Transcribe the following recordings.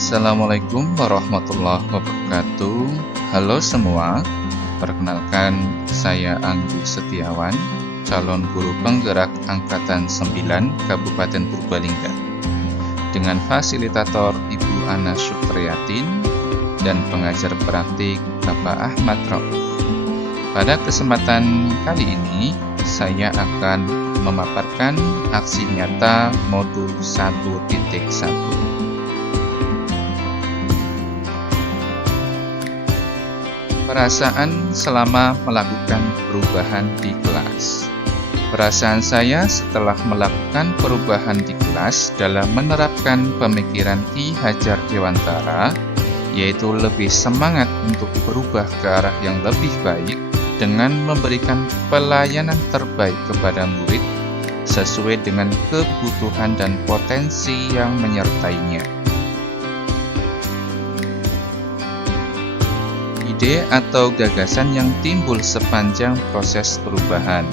Assalamualaikum warahmatullahi wabarakatuh. Halo semua, perkenalkan saya Anggi Setiawan, calon guru penggerak Angkatan 9 Kabupaten Purbalingga, dengan fasilitator Ibu Ana Sutriyatin dan pengajar praktik Bapak Ahmad Rauf. Pada kesempatan kali ini, saya akan memaparkan aksi nyata modul 1.1. Perasaan selama melakukan perubahan di kelas. Perasaan saya setelah melakukan perubahan di kelas dalam menerapkan pemikiran Ki Hajar Dewantara, yaitu lebih semangat untuk berubah ke arah yang lebih baik dengan memberikan pelayanan terbaik kepada murid sesuai dengan kebutuhan dan potensi yang menyertainya. Ide atau gagasan yang timbul sepanjang proses perubahan.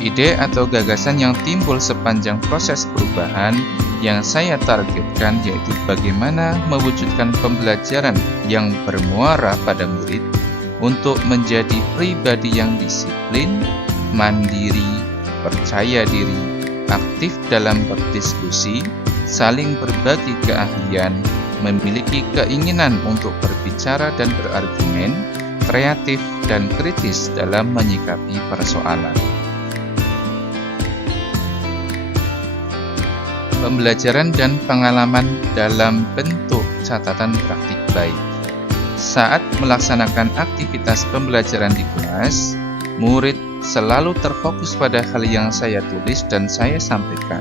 Ide atau gagasan yang timbul sepanjang proses perubahan yang saya targetkan yaitu bagaimana mewujudkan pembelajaran yang bermuara pada murid untuk menjadi pribadi yang disiplin, mandiri, percaya diri, aktif dalam berdiskusi, saling berbagi keahlian, memiliki keinginan untuk berbicara dan berargumen, kreatif dan kritis dalam menyikapi persoalan. Pembelajaran dan pengalaman dalam bentuk catatan praktik baik. Saat melaksanakan aktivitas pembelajaran di kelas, murid selalu terfokus pada hal yang saya tulis dan saya sampaikan.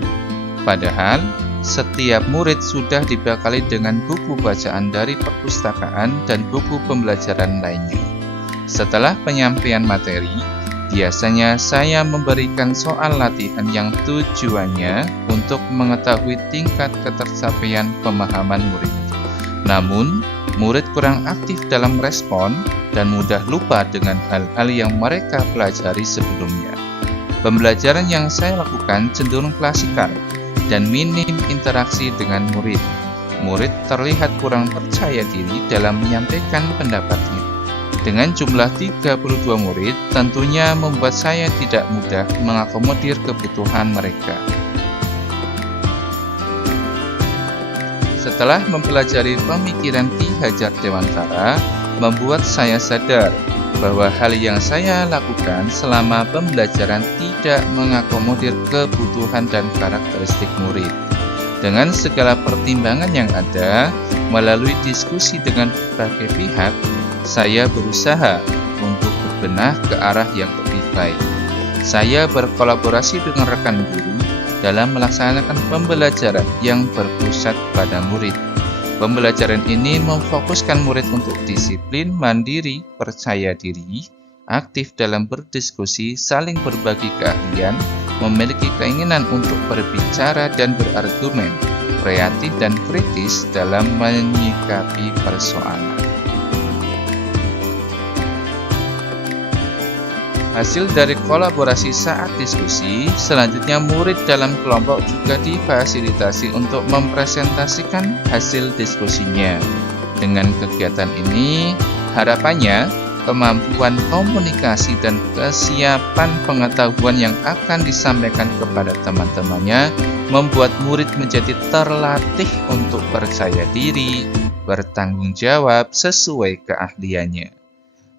Padahal, setiap murid sudah dibekali dengan buku bacaan dari perpustakaan dan buku pembelajaran lainnya. Setelah penyampaian materi, biasanya saya memberikan soal latihan yang tujuannya untuk mengetahui tingkat ketercapaian pemahaman murid. Namun, murid kurang aktif dalam respon dan mudah lupa dengan hal-hal yang mereka pelajari sebelumnya. Pembelajaran yang saya lakukan cenderung klasikal dan minim interaksi dengan murid. Murid terlihat kurang percaya diri dalam menyampaikan pendapatnya. Dengan jumlah 32 murid, tentunya membuat saya tidak mudah mengakomodir kebutuhan mereka. Setelah mempelajari pemikiran Ki Hajar Dewantara, membuat saya sadar bahwa hal yang saya lakukan selama pembelajaran tidak mengakomodir kebutuhan dan karakteristik murid. Dengan segala pertimbangan yang ada, melalui diskusi dengan berbagai pihak, saya berusaha untuk berbenah ke arah yang lebih baik. Saya berkolaborasi dengan rekan guru dalam melaksanakan pembelajaran yang berpusat pada murid. Pembelajaran ini memfokuskan murid untuk disiplin, mandiri, percaya diri, aktif dalam berdiskusi, saling berbagi keahlian, memiliki keinginan untuk berbicara dan berargumen, kreatif dan kritis dalam menyikapi persoalan. Hasil dari kolaborasi saat diskusi, selanjutnya murid dalam kelompok juga difasilitasi untuk mempresentasikan hasil diskusinya. Dengan kegiatan ini, harapannya kemampuan komunikasi dan kesiapan pengetahuan yang akan disampaikan kepada teman-temannya membuat murid menjadi terlatih untuk percaya diri, bertanggung jawab sesuai keahliannya.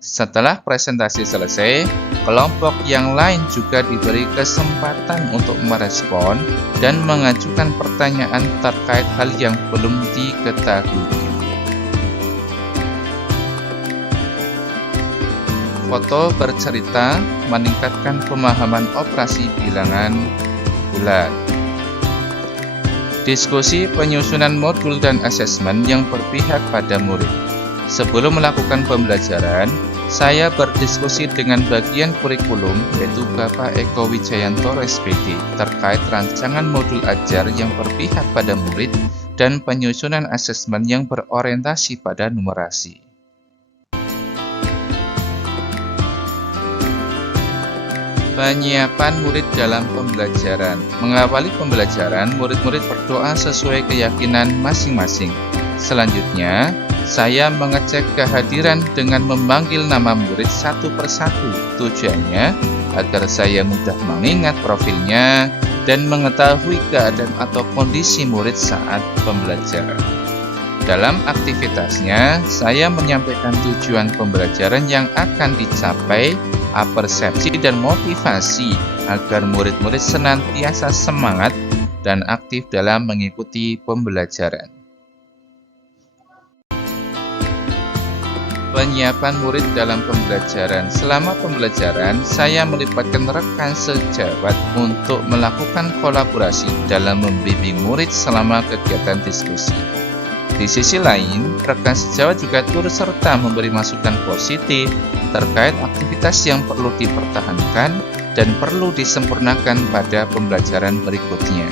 Setelah presentasi selesai, kelompok yang lain juga diberi kesempatan untuk merespon dan mengajukan pertanyaan terkait hal yang belum diketahui. Foto bercerita meningkatkan pemahaman operasi bilangan bulat. Diskusi penyusunan modul dan asesmen yang berpihak pada murid. Sebelum melakukan pembelajaran, saya berdiskusi dengan bagian kurikulum yaitu Bapak Eko Wijayanto SPD terkait rancangan modul ajar yang berpihak pada murid dan penyusunan asesmen yang berorientasi pada numerasi. Penyiapan murid dalam pembelajaran. Mengawali pembelajaran, murid-murid berdoa sesuai keyakinan masing-masing. Selanjutnya, saya mengecek kehadiran dengan memanggil nama murid satu persatu. Tujuannya agar saya mudah mengingat profilnya dan mengetahui keadaan atau kondisi murid saat pembelajaran. Dalam aktivitasnya, saya menyampaikan tujuan pembelajaran yang akan dicapai, persepsi dan motivasi agar murid-murid senantiasa semangat dan aktif dalam mengikuti pembelajaran. Penyiapan murid dalam pembelajaran. Selama pembelajaran, saya melibatkan rekan sejawat untuk melakukan kolaborasi dalam membimbing murid selama kegiatan diskusi. Di sisi lain, rekan sejawat juga turut serta memberi masukan positif terkait aktivitas yang perlu dipertahankan dan perlu disempurnakan pada pembelajaran berikutnya.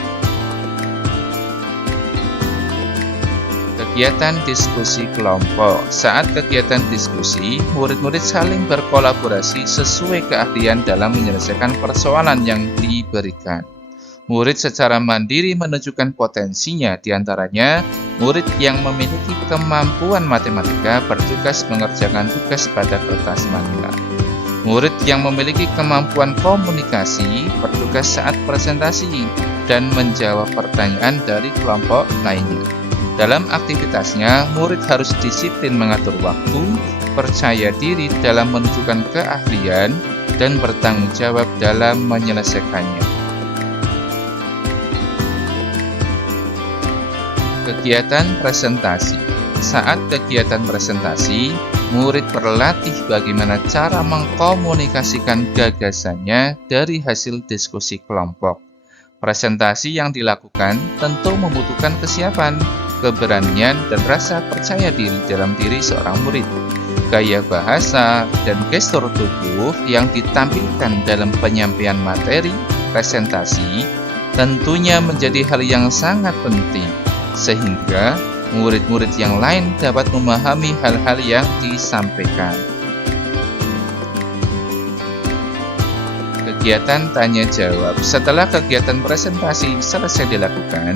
Kegiatan diskusi kelompok. Saat kegiatan diskusi, murid-murid saling berkolaborasi sesuai keahlian dalam menyelesaikan persoalan yang diberikan. Murid secara mandiri menunjukkan potensinya, diantaranya murid yang memiliki kemampuan matematika bertugas mengerjakan tugas pada kertas manila. Murid yang memiliki kemampuan komunikasi bertugas saat presentasi dan menjawab pertanyaan dari kelompok lainnya. Dalam aktivitasnya, murid harus disiplin mengatur waktu, percaya diri dalam menunjukkan keahlian, dan bertanggung jawab dalam menyelesaikannya. Kegiatan presentasi. Saat kegiatan presentasi, murid berlatih bagaimana cara mengkomunikasikan gagasannya dari hasil diskusi kelompok. Presentasi yang dilakukan tentu membutuhkan kesiapan, keberanian, dan rasa percaya diri dalam diri seorang murid. Gaya bahasa dan gestur tubuh yang ditampilkan dalam penyampaian materi presentasi tentunya menjadi hal yang sangat penting, sehingga murid-murid yang lain dapat memahami hal-hal yang disampaikan. Kegiatan tanya jawab. Setelah kegiatan presentasi selesai dilakukan,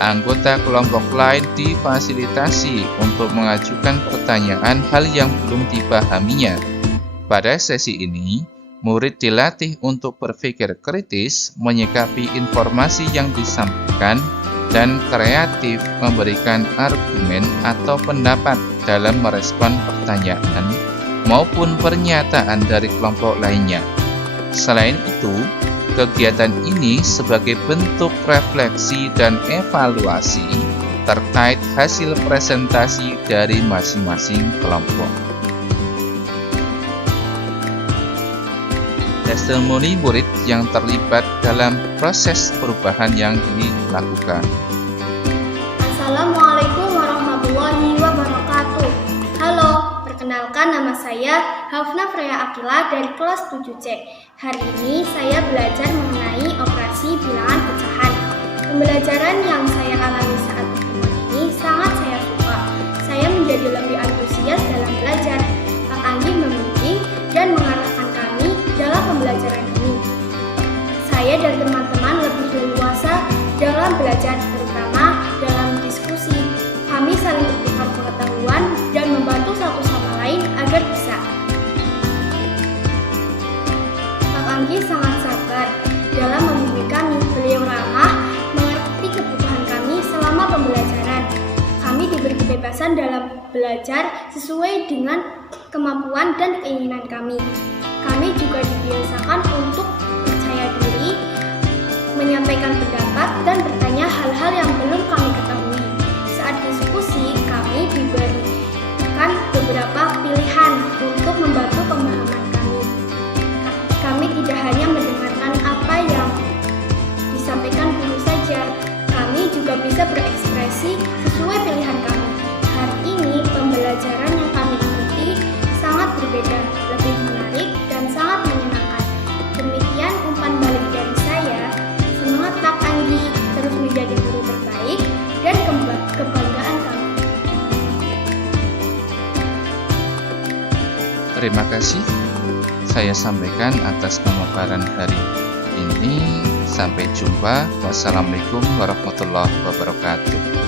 anggota kelompok lain difasilitasi untuk mengajukan pertanyaan hal yang belum dipahaminya. Pada sesi ini, murid dilatih untuk berpikir kritis, menyikapi informasi yang disampaikan, dan kreatif memberikan argumen atau pendapat dalam merespon pertanyaan maupun pernyataan dari kelompok lainnya. Selain itu, kegiatan ini sebagai bentuk refleksi dan evaluasi terkait hasil presentasi dari masing-masing kelompok. Testimoni murid yang terlibat dalam proses perubahan yang dilakukan. Assalamualaikum warahmatullahi wabarakatuh. Halo, perkenalkan nama saya Hafna Freya Akila dari kelas 7C. Hari ini saya belajar mengenai operasi bilangan pecahan. Pembelajaran yang saya alami saat pertemuan ini sangat saya suka. Saya menjadi lebih antusias dalam belajar. Pak Anggi membimbing dan mengarahkan kami dalam pembelajaran ini. Saya dan teman-teman lebih leluasa dalam belajar, terutama dalam diskusi. Kami saling bertukar pengetahuan dan membantu satu sama lain agar bisa. Pak Anggi sangat sabar dalam membimbing kami. Beliau ramah, mengerti kebutuhan kami selama pembelajaran. Kami diberi kebebasan dalam belajar sesuai dengan kemampuan dan keinginan kami. Kami juga dibiasakan untuk percaya diri, menyampaikan pendapat, dan bertanya hal-hal yang belum kami ketahui. Saat diskusi, kami diberikan beberapa pilihan untuk membantu pemahaman kami. Kami tidak hanya mendengarkan apa yang disampaikan guru saja, kami juga bisa berekspresi sesuai pilihan kami. Hari ini, pembelajaran yang kami ikuti sangat berbeda, lebih menarik, dan sangat menyenangkan. Demikian umpan balik dari saya. Semangat Pak Anggi, terus menjadi guru terbaik dan kebanggaan kami. Terima kasih saya sampaikan atas pemaparan hari ini. Sampai jumpa. Wassalamualaikum warahmatullahi wabarakatuh.